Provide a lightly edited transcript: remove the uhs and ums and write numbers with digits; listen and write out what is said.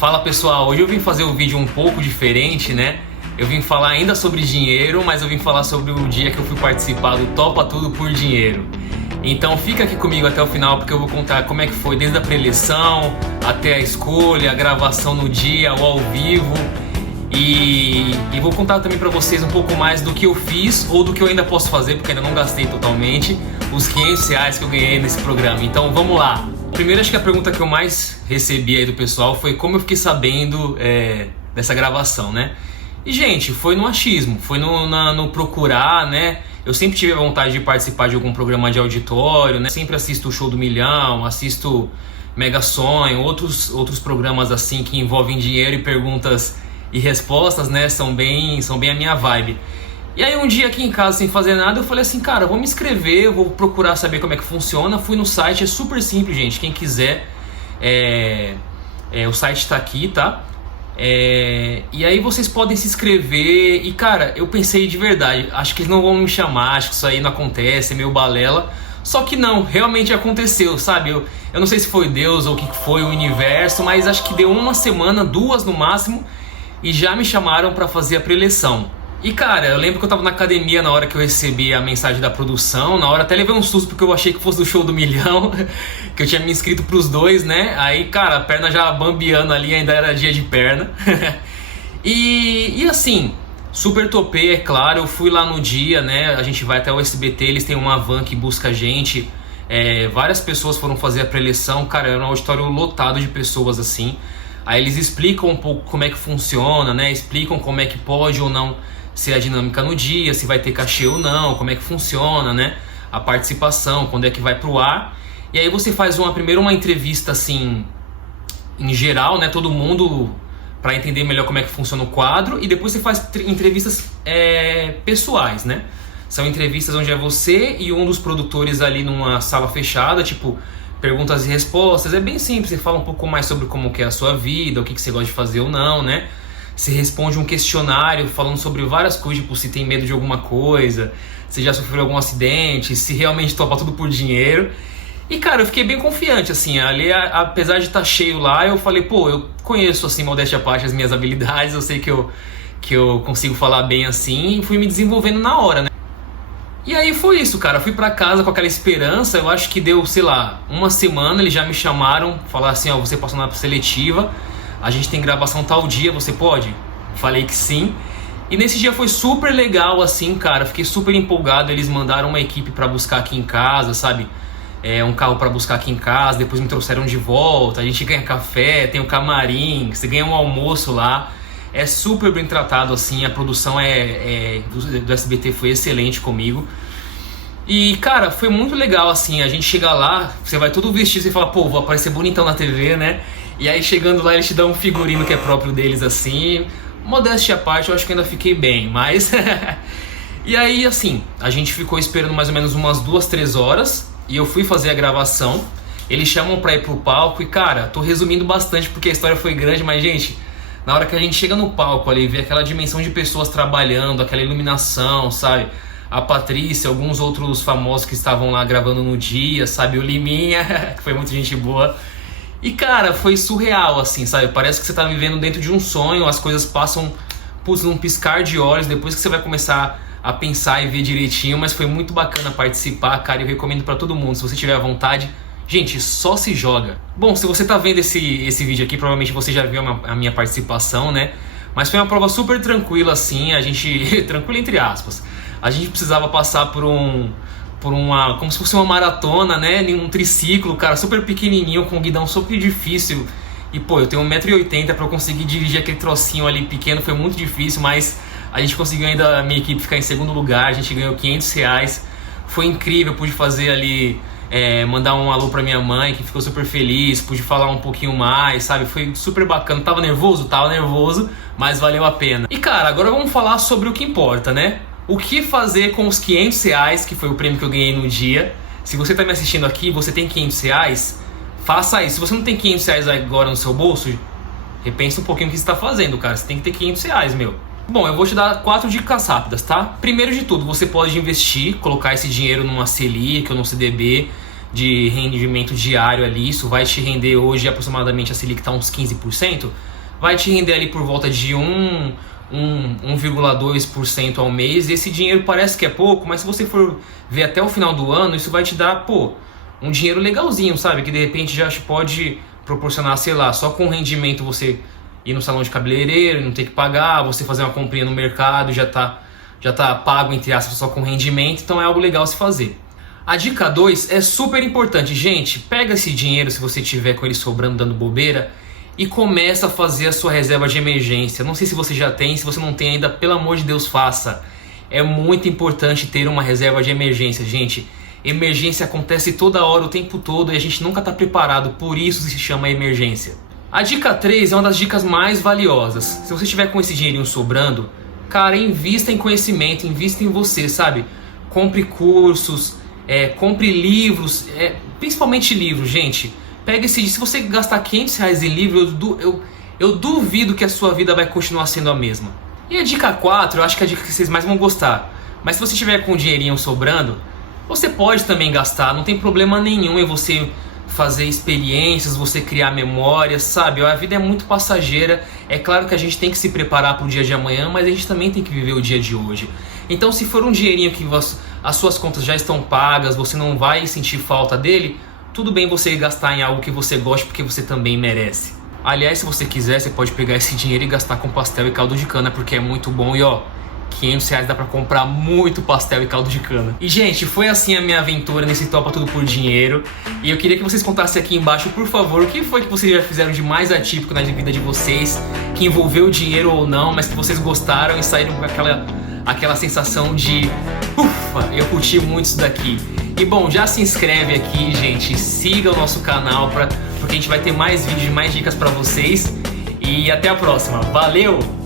Fala pessoal, hoje eu vim fazer um vídeo um pouco diferente, né? Eu vim falar ainda sobre dinheiro, mas eu vim falar sobre o dia que eu fui participar do Topa Tudo por Dinheiro. Então fica aqui comigo até o final, porque eu vou contar como é que foi desde a pré-eleição até a escolha, a gravação no dia, o ao vivo. E vou contar também pra vocês um pouco mais do que eu fiz ou do que eu ainda posso fazer, porque ainda não gastei totalmente os R$500 que eu ganhei nesse programa. Então vamos lá. Primeiro, acho que a pergunta que eu mais recebi aí do pessoal foi como eu fiquei sabendo dessa gravação, né? E gente, foi no achismo, foi no procurar, né? Eu sempre tive a vontade de participar de algum programa de auditório, né? Sempre assisto o Show do Milhão, assisto Mega Sonho, outros programas assim que envolvem dinheiro e perguntas e respostas, né? São bem a minha vibe. E aí um dia aqui em casa sem fazer nada eu falei assim, cara, vou me inscrever, eu vou procurar saber como é que funciona. Fui no site, é super simples, gente, quem quiser, o site tá aqui, tá? E aí vocês podem se inscrever. E cara, eu pensei de verdade, acho que eles não vão me chamar, acho que isso aí não acontece, é meio balela. Só que não, realmente aconteceu, sabe? Eu não sei se foi Deus ou o que foi, o universo, mas acho que deu uma semana, 2 no máximo, e já me chamaram pra fazer a pré-eleição. E cara, eu lembro que eu tava na academia na hora que eu recebi a mensagem da produção. Na hora até levei um susto porque eu achei que fosse do Show do Milhão, que eu tinha me inscrito pros dois, né? Aí cara, a perna já bambeando ali, ainda era dia de perna. e assim, super topei, é claro. Eu fui lá no dia, né? A gente vai até o SBT, eles têm uma van que busca a gente. Várias pessoas foram fazer a pré-eleição. Cara, era um auditório lotado de pessoas assim. Aí eles explicam um pouco como é que funciona, né? Explicam como é que pode ou não ser a dinâmica no dia, se vai ter cachê ou não, como é que funciona, né? A participação, quando é que vai pro ar. E aí você faz primeiro uma entrevista assim, em geral, né? Todo mundo, para entender melhor como é que funciona o quadro. E depois você faz entrevistas pessoais, né? São entrevistas onde é você e um dos produtores ali numa sala fechada, tipo perguntas e respostas. É bem simples, você fala um pouco mais sobre como que é a sua vida, o que você gosta de fazer ou não, né? Você responde um questionário falando sobre várias coisas, tipo se tem medo de alguma coisa, se já sofreu algum acidente, se realmente topa tudo por dinheiro. E cara, eu fiquei bem confiante, assim, ali, apesar de estar cheio lá, eu falei, pô, eu conheço, assim, modéstia à parte, as minhas habilidades, eu sei que eu consigo falar bem assim, e fui me desenvolvendo na hora, né? E aí foi isso, cara, fui pra casa com aquela esperança. Eu acho que deu, sei lá, uma semana, eles já me chamaram, falaram assim, ó, você passou na seletiva, a gente tem gravação tal dia, você pode? Falei que sim. E nesse dia foi super legal, assim, cara, fiquei super empolgado. Eles mandaram uma equipe pra buscar aqui em casa, sabe? Um carro pra buscar aqui em casa, depois me trouxeram de volta. A gente ganha café, tem o camarim, você ganha um almoço lá. É super bem tratado, assim, a produção do SBT foi excelente comigo. E cara, foi muito legal, assim, a gente chega lá, você vai todo vestido e fala, pô, vou aparecer bonitão na TV, né? E aí chegando lá eles te dão um figurino que é próprio deles, assim. Modéstia à parte, eu acho que ainda fiquei bem, mas... E aí, assim, a gente ficou esperando mais ou menos umas 2, 3 horas. E eu fui fazer a gravação. Eles chamam pra ir pro palco e cara, tô resumindo bastante porque a história foi grande, mas gente... Na hora que a gente chega no palco ali, vê aquela dimensão de pessoas trabalhando, aquela iluminação, sabe? A Patrícia, alguns outros famosos que estavam lá gravando no dia, sabe? O Liminha, que foi muita gente boa. E cara, foi surreal, assim, sabe? Parece que você tá vivendo dentro de um sonho, as coisas passam num piscar de olhos, depois que você vai começar a pensar e ver direitinho. Mas foi muito bacana participar, cara, eu recomendo pra todo mundo, se você tiver à vontade. Gente, só se joga. Bom, se você tá vendo esse vídeo aqui, provavelmente você já viu a minha participação, né? Mas foi uma prova super tranquila, assim, a gente... tranquila entre aspas. A gente precisava passar por uma... como se fosse uma maratona, né? Em um triciclo, cara, super pequenininho, com um guidão super difícil. E, pô, eu tenho 1,80 m pra eu conseguir dirigir aquele trocinho ali pequeno, foi muito difícil, mas a gente conseguiu ainda, a minha equipe, ficar em segundo lugar, a gente ganhou R$500. Foi incrível, pude fazer ali... mandar um alô pra minha mãe, que ficou super feliz, pude falar um pouquinho mais, sabe? Foi super bacana. Tava nervoso, mas valeu a pena. E cara, agora vamos falar sobre o que importa, né? O que fazer com os R$500, que foi o prêmio que eu ganhei no dia. Se você tá me assistindo aqui, você tem R$500, faça isso. Se você não tem R$500 agora no seu bolso, repensa um pouquinho o que você tá fazendo, cara. Você tem que ter R$500, meu. Bom, eu vou te dar 4 dicas rápidas, tá? Primeiro de tudo, você pode investir, colocar esse dinheiro numa Selic ou num CDB, de rendimento diário ali, isso vai te render hoje aproximadamente, a Selic está uns 15%, vai te render ali por volta de 1,2% ao mês. E esse dinheiro parece que é pouco, mas se você for ver até o final do ano, isso vai te dar, um dinheiro legalzinho, sabe? Que de repente já pode proporcionar, sei lá, só com rendimento você ir no salão de cabeleireiro, não ter que pagar, você fazer uma comprinha no mercado, já tá pago, entre aspas, só com rendimento, então é algo legal se fazer. A dica 2 é super importante, gente. Pega esse dinheiro, se você tiver com ele sobrando, dando bobeira, e começa a fazer a sua reserva de emergência. Não sei se você já tem, se você não tem ainda, pelo amor de Deus, faça. É muito importante ter uma reserva de emergência, gente. Emergência acontece toda hora, o tempo todo, e a gente nunca está preparado, por isso se chama emergência. A dica 3 é uma das dicas mais valiosas. Se você estiver com esse dinheirinho sobrando, cara, invista em conhecimento, invista em você, sabe? Compre cursos, compre livros, principalmente livros, gente. Pega se você gastar R$500 em livro, eu duvido que a sua vida vai continuar sendo a mesma. E a dica 4, eu acho que é a dica que vocês mais vão gostar. Mas se você tiver com um dinheirinho sobrando, você pode também gastar, não tem problema nenhum em você fazer experiências, você criar memórias, sabe? A vida é muito passageira. É claro que a gente tem que se preparar para o dia de amanhã, mas a gente também tem que viver o dia de hoje. Então, se for um dinheirinho que as suas contas já estão pagas, você não vai sentir falta dele, tudo bem você gastar em algo que você goste, porque você também merece. Aliás, se você quiser, você pode pegar esse dinheiro e gastar com pastel e caldo de cana, porque é muito bom. E R$500 dá pra comprar muito pastel e caldo de cana. E gente, foi assim a minha aventura nesse Topa Tudo por Dinheiro. E eu queria que vocês contassem aqui embaixo, por favor, o que foi que vocês já fizeram de mais atípico na vida de vocês, que envolveu dinheiro ou não, mas que vocês gostaram e saíram com aquela sensação de ufa, eu curti muito isso daqui. E bom, já se inscreve aqui, gente, siga o nosso canal, porque a gente vai ter mais vídeos, mais dicas pra vocês. E até a próxima. Valeu!